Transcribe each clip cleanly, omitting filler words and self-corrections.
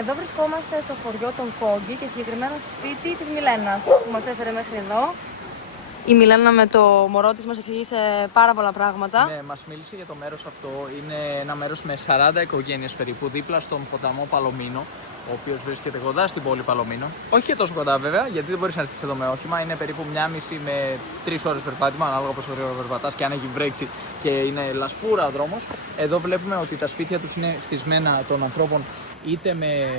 Εδώ βρισκόμαστε στο χωριό των Κόγκη και συγκεκριμένα στο σπίτι της Μιλένας που μας έφερε μέχρι εδώ. Η Μιλένα με το μωρό της μας εξηγήσε πάρα πολλά πράγματα. Ναι, μας μίλησε για το μέρος αυτό. Είναι ένα μέρος με 40 οικογένειες περίπου, δίπλα στον ποταμό Παλωμίνο, ο οποίος βρίσκεται κοντά στην πόλη Παλωμίνο. Όχι και τόσο κοντά βέβαια, γιατί δεν μπορείς να έρθεις εδώ με όχημα. Είναι περίπου 1,5 με 3 ώρες περπάτημα, ανάλογα πόσο γρήγορα περπατάς και αν έχει βρέξει και είναι λασπούρα ο δρόμος. Εδώ βλέπουμε ότι τα σπίτια τους είναι χτισμένα των ανθρώπων είτε με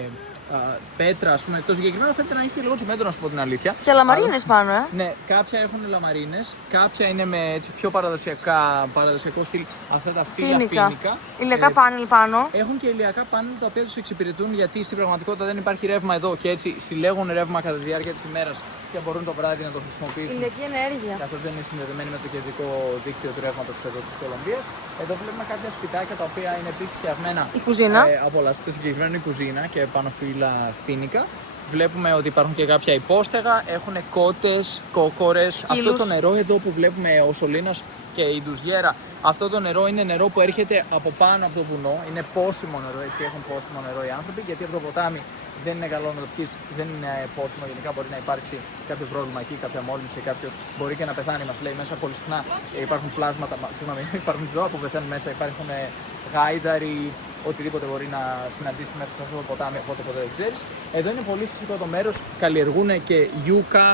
πέτρα, ας πούμε. Το συγκεκριμένο φαίνεται να έχει λίγο τσιμέντο, να σου πω την αλήθεια. Και λαμαρίνες πάνω, Ναι, κάποια έχουν λαμαρίνες, κάποια είναι με έτσι πιο παραδοσιακό στυλ, αυτά τα φύλλα φοίνικα. Ηλιακά πάνελ πάνω. Έχουν και ηλιακά πάνελ τα οποία τους εξυπηρετούν, γιατί στην πραγματικότητα δεν υπάρχει ρεύμα εδώ και έτσι συλλέγουν ρεύμα κατά τη διάρκεια της ημέρας και μπορούν το βράδυ να το χρησιμοποιήσουν. Ηλιακή ενέργεια. Καθώς δεν είναι συνδεδεμένοι με το κεντρικό δίκτυο του ρεύματος εδώ της Κολομβίας. Εδώ βλέπουμε κάποια σπιτάκια τα οποία είναι επίσης φτιαγμένα. Η κουζίνα. Από όλα αυτά, το συγκεκριμένο είναι η κουζίνα και πάνω φύλλα φοίνικα. Βλέπουμε ότι υπάρχουν και κάποια υπόστεγα, έχουν κότες, κόκορες. Αυτό το νερό εδώ που βλέπουμε ο σωλήνας και η ντουζιέρα, αυτό το νερό είναι νερό που έρχεται από πάνω από το βουνό. Είναι πόσιμο νερό, έτσι έχουν πόσιμο νερό οι άνθρωποι, γιατί από το ποτάμι δεν είναι καλό να το πιείς, δεν είναι πόσιμο. Γενικά μπορεί να υπάρξει κάποιο πρόβλημα εκεί, κάποια μόλυνση, κάποιος μπορεί και να πεθάνει. Μας λέει μέσα πολύ συχνά υπάρχουν πλάσματα, συγγνώμη, υπάρχουν ζώα που πεθαίνουν μέσα, υπάρχουν γάιδαροι, οτιδήποτε μπορεί να συναντήσει μέσα σε αυτό το ποτάμι, οπότε ποτέ δεν ξέρεις. Εδώ είναι πολύ φυσικό το μέρος, καλλιεργούν και γιούκα,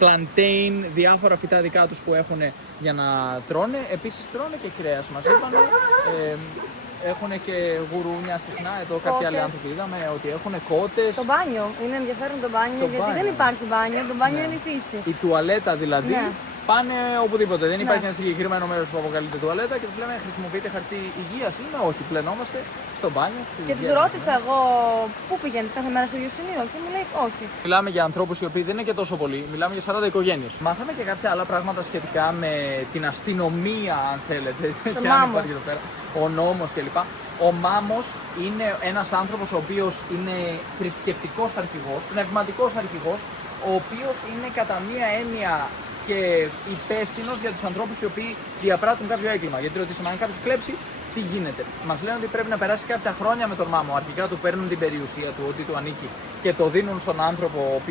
πλαντέιν, διάφορα φυτά δικά τους που έχουν για να τρώνε. Επίσης τρώνε και κρέας, μας είπανε. Έχουν και γουρούνια συχνά, εδώ κάποιοι άλλοι άνθρωποι είδαμε ότι έχουν κότες. Το μπάνιο, είναι ενδιαφέρον το μπάνιο, γιατί δεν υπάρχει μπάνιο, το μπάνιο είναι η φύση. Η τουαλέτα δηλαδή. Ναι. Πάνε οπουδήποτε. Δεν υπάρχει ένα συγκεκριμένο μέρος που αποκαλείται τουαλέτα και τους λέμε χρησιμοποιείτε χαρτί υγείας. Λέμε όχι, πλενόμαστε στο μπάνιο. Και τους ρώτησα εγώ πού πηγαίνεις κάθε μέρα στο ίδιο σημείο και μου λέει όχι. Μιλάμε για ανθρώπους οι οποίοι δεν είναι και τόσο πολλοί, μιλάμε για 40 οικογένειες. Μάθαμε και κάποια άλλα πράγματα σχετικά με την αστυνομία, αν θέλετε. Και αν υπάρχει εδώ πέρα. Ο νόμος κλπ. Ο Μάμος είναι ένας άνθρωπος ο οποίος είναι θρησκευτικός αρχηγός, πνευματικός αρχηγός, ο οποίος είναι κατά μία έννοια και υπεύθυνος για τους ανθρώπους οι οποίοι διαπράττουν κάποιο έγκλημα. Γιατί ρωτήσαμε αν κάποιος κλέψει, τι γίνεται. Μας λένε ότι πρέπει να περάσει κάποια χρόνια με τον Μάμο. Αρχικά του παίρνουν την περιουσία του, ότι του ανήκει και το δίνουν στον άνθρωπο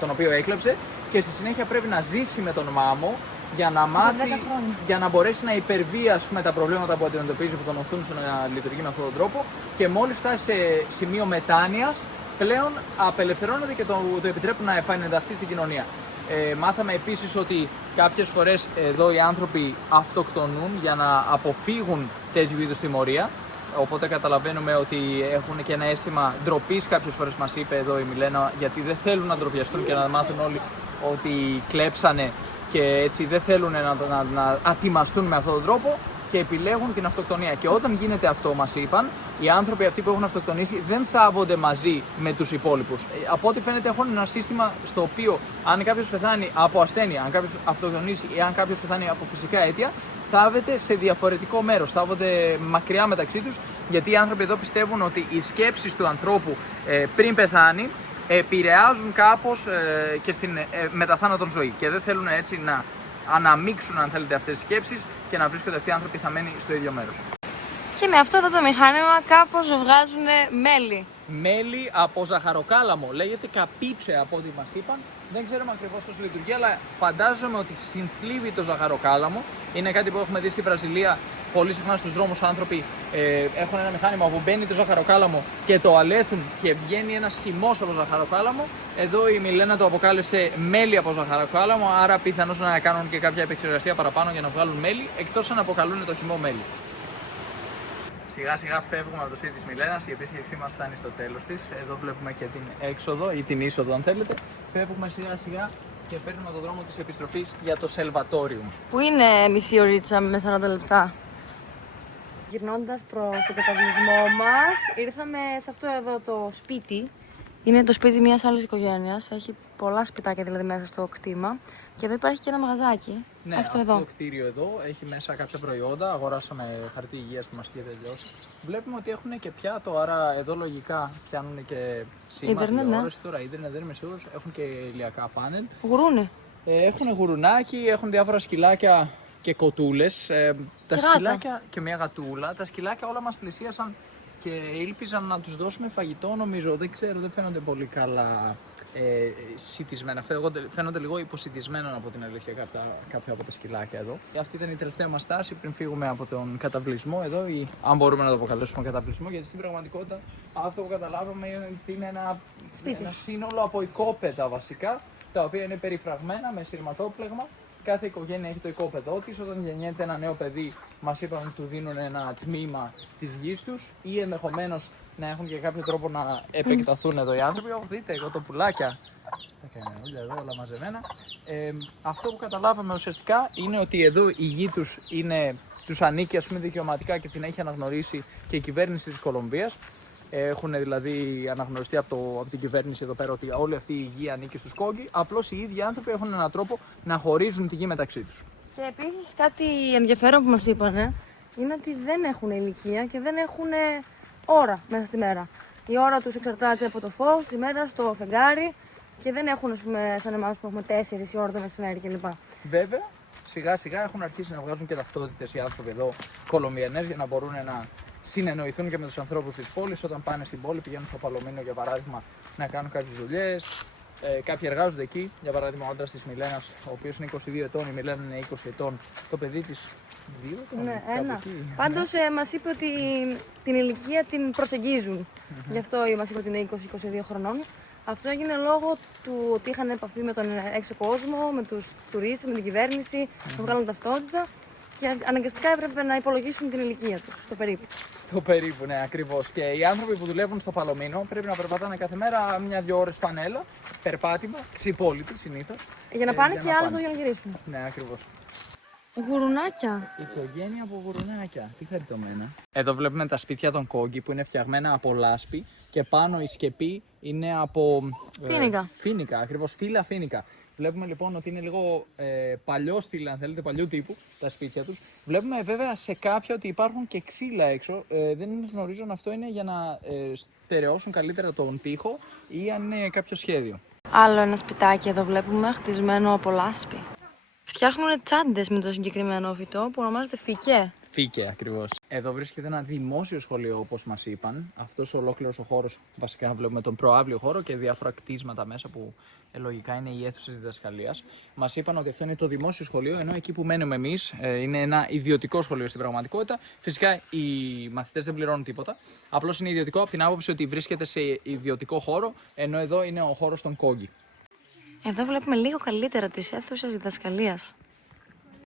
τον οποίο έκλεψε και στη συνέχεια πρέπει να ζήσει με τον Μάμο για να μάθει, για να μπορέσει να υπερβεί τα προβλήματα που αντιμετωπίζει, που τον οθούν στο να λειτουργεί με αυτόν τον τρόπο και μόλις φτάσει σε σημείο μετάνοιας πλέον απελευθερώνεται και το επιτρέπουν να επανενταχθεί στην κοινωνία. Μάθαμε επίσης ότι κάποιες φορές εδώ οι άνθρωποι αυτοκτονούν για να αποφύγουν τέτοιου είδους τιμωρία. Οπότε καταλαβαίνουμε ότι έχουν και ένα αίσθημα ντροπής κάποιες φορές, μας είπε εδώ η Μιλένα, γιατί δεν θέλουν να ντροπιαστούν και να μάθουν όλοι ότι κλέψανε και έτσι δεν θέλουν να ατιμαστούν με αυτόν τον τρόπο και επιλέγουν την αυτοκτονία. Και όταν γίνεται αυτό, μας είπαν, οι άνθρωποι αυτοί που έχουν αυτοκτονήσει δεν θάβονται μαζί με τους υπόλοιπους. Από ό,τι φαίνεται έχουν ένα σύστημα στο οποίο αν κάποιος πεθάνει από ασθένεια, αν κάποιος αυτοκτονήσει ή αν κάποιος πεθάνει από φυσικά αίτια, θάβεται σε διαφορετικό μέρος, θάβονται μακριά μεταξύ τους, γιατί οι άνθρωποι εδώ πιστεύουν ότι οι σκέψεις του ανθρώπου πριν πεθάνει επηρεάζουν κάπως και στην μεταθάνατον ζωή και δεν θέλουν έτσι να αναμίξουν, αν θέλετε, αυτές τις σκέψεις και να βρίσκονται αυτοί οι άνθρωποι θαμμένοι στο ίδιο μέρος. Και με αυτό εδώ το μηχάνημα κάπως βγάζουν μέλι. Μέλι από ζαχαροκάλαμο, λέγεται καπίτσε από ό,τι μας είπαν. Δεν ξέρουμε ακριβώς πώς λειτουργεί, αλλά φαντάζομαι ότι συνθλίβει το ζαχαροκάλαμο. Είναι κάτι που έχουμε δει στη Βραζιλία. Πολύ συχνά στους δρόμους άνθρωποι έχουν ένα μηχάνημα που μπαίνει το ζαχαροκάλαμο και το αλέθουν και βγαίνει ένας χυμός από ζαχαροκάλαμο. Εδώ η Μιλένα το αποκάλεσε μέλι από ζαχαροκάλαμο, άρα πιθανώς να κάνουν και κάποια επεξεργασία παραπάνω για να βγάλουν μέλι, εκτός αν αποκαλούν το χυμό μέλι. Σιγά σιγά φεύγουμε από το σπίτι της Μιλένας, η επίσκεψή μας φτάνει στο τέλος της. Εδώ βλέπουμε και την έξοδο ή την είσοδο, αν θέλετε. Φεύγουμε σιγά σιγά και παίρνουμε τον δρόμο της επιστροφής για το Σελβατόριουμ. Που είναι μισή ωρίτσα με 40 λεπτά. Γυρνώντας προς το καταβλισμό μας, ήρθαμε σε αυτό εδώ το σπίτι. Είναι το σπίτι μιας άλλης οικογένειας. Έχει πολλά σπιτάκια δηλαδή μέσα στο κτήμα. Και εδώ υπάρχει και ένα μαγαζάκι. Ναι, αυτό το κτίριο εδώ έχει μέσα κάποια προϊόντα. Αγοράσαμε χαρτί υγείας που μας είχε τελειώσει. Βλέπουμε ότι έχουν και πιάτο, άρα εδώ λογικά πιάνουν και σήμα, τηλεόραση. Τώρα ίντερνετ, δεν είμαι σίγουρος. Έχουν και ηλιακά πάνελ. Γουρούνι. Έχουν γουρουνάκι, έχουν διάφορα σκυλάκια και κοτούλες. Τα σκυλάκια και μια γατούλα. Τα σκυλάκια όλα μας πλησίασαν και ήλπιζαν να τους δώσουμε φαγητό, νομίζω. Δεν ξέρω, δεν φαίνονται πολύ καλά σιτισμένα. Φαίνονται λίγο υποσιτισμένα, από την αλήθεια, κάποια από τα σκυλάκια εδώ. Αυτή ήταν η τελευταία μας στάση πριν φύγουμε από τον καταβλισμό εδώ, ή αν μπορούμε να το αποκαλέσουμε καταβλισμό, γιατί στην πραγματικότητα αυτό που καταλάβαμε είναι ότι είναι ένα σύνολο από οικόπεδα βασικά, τα οποία είναι περιφραγμένα με σειρματόπλεγμα. Κάθε οικογένεια έχει το οικόπεδό της. Όταν γεννιέται ένα νέο παιδί, μας είπαν ότι του δίνουν ένα τμήμα της γης τους, ή ενδεχομένως να έχουν και κάποιο τρόπο να επεκταθούν εδώ οι άνθρωποι. Δείτε εδώ το πουλάκια. Τα κανένα εδώ όλα μαζεμένα. Αυτό που καταλάβαμε ουσιαστικά είναι ότι εδώ η γη τους τους ανήκει, ας πούμε, δικαιωματικά και την έχει αναγνωρίσει και η κυβέρνηση της Κολομβίας. Έχουν δηλαδή αναγνωριστεί από την κυβέρνηση εδώ πέρα ότι όλη αυτή η γη ανήκει στους Κόγκι. Απλώς οι ίδιοι άνθρωποι έχουν έναν τρόπο να χωρίζουν τη γη μεταξύ τους. Και επίσης κάτι ενδιαφέρον που μας είπανε είναι ότι δεν έχουν ηλικία και δεν έχουν ώρα μέσα στη μέρα. Η ώρα τους εξαρτάται από το φως της ημέρας, το φεγγάρι, και δεν έχουν, ας πούμε, σαν εμάς που έχουμε 4 η ώρα το μεσημέρι κλπ. Βέβαια, σιγά σιγά έχουν αρχίσει να βγάζουν και ταυτότητες οι άνθρωποι εδώ, Κολομβιανές, για να μπορούν να συνεννοηθούν και με τους ανθρώπους της πόλης. Όταν πάνε στην πόλη, πηγαίνουν στο Παλωμίνο για παράδειγμα να κάνουν κάποιες δουλειές. Κάποιοι εργάζονται εκεί. Για παράδειγμα, ο άντρας της Μιλένας, ο οποίος είναι 22 ετών, η Μιλένα είναι 20 ετών, το παιδί της 2 ετών. Ναι, ένα. Πάντως μας είπε ότι την ηλικία την προσεγγίζουν. Γι' αυτό μας είπε ότι είναι 20-22 χρονών. Αυτό έγινε λόγω του ότι είχαν επαφή με τον έξω κόσμο, με τους τουρίστες, με την κυβέρνηση, να βγάλουν ταυτότητα. Και αναγκαστικά έπρεπε να υπολογίσουν την ηλικία τους, στο περίπου. Στο περίπου, ναι, ακριβώς. Και οι άνθρωποι που δουλεύουν στο Παλωμίνο πρέπει να περπατάνε κάθε μέρα 1-2 ώρες πανέλα, περπάτημα, ξυπόλοιποι συνήθως. Για να πάνε και άλλοι για να γυρίσουν. Ναι, ακριβώς. Γουρουνάκια. Οικογένεια από γουρουνάκια. Τι χαριτωμένα. Εδώ βλέπουμε τα σπίτια των Κόγκι που είναι φτιαγμένα από λάσπη και πάνω η σκεπή είναι από. Φοίνικα. Φοίνικα, ακριβώς. Φύλλα φοίνικα. Βλέπουμε λοιπόν ότι είναι λίγο παλιό στυλ, αν θέλετε, παλιού τύπου τα σπίτια τους. Βλέπουμε βέβαια σε κάποια ότι υπάρχουν και ξύλα έξω. Δεν γνωρίζω αν αυτό είναι για να στερεώσουν καλύτερα τον τοίχο ή αν είναι κάποιο σχέδιο. Άλλο ένα σπιτάκι εδώ βλέπουμε, χτισμένο από λάσπη. Φτιάχνουν τσάντες με το συγκεκριμένο φυτό που ονομάζεται φικέ. Φίκε, ακριβώς. Εδώ βρίσκεται ένα δημόσιο σχολείο, όπως μας είπαν. Αυτός ο ολόκληρος ο χώρος, βασικά βλέπουμε τον προαύλιο χώρο και διάφορα κτίσματα μέσα που λογικά είναι οι αίθουσες διδασκαλίας. Μας είπαν ότι αυτό είναι το δημόσιο σχολείο, ενώ εκεί που μένουμε εμείς είναι ένα ιδιωτικό σχολείο στην πραγματικότητα. Φυσικά οι μαθητές δεν πληρώνουν τίποτα. Απλώς είναι ιδιωτικό από την άποψη ότι βρίσκεται σε ιδιωτικό χώρο, ενώ εδώ είναι ο χώρος των Κόγκι. Εδώ βλέπουμε λίγο καλύτερα τις αίθουσες διδασκαλίας.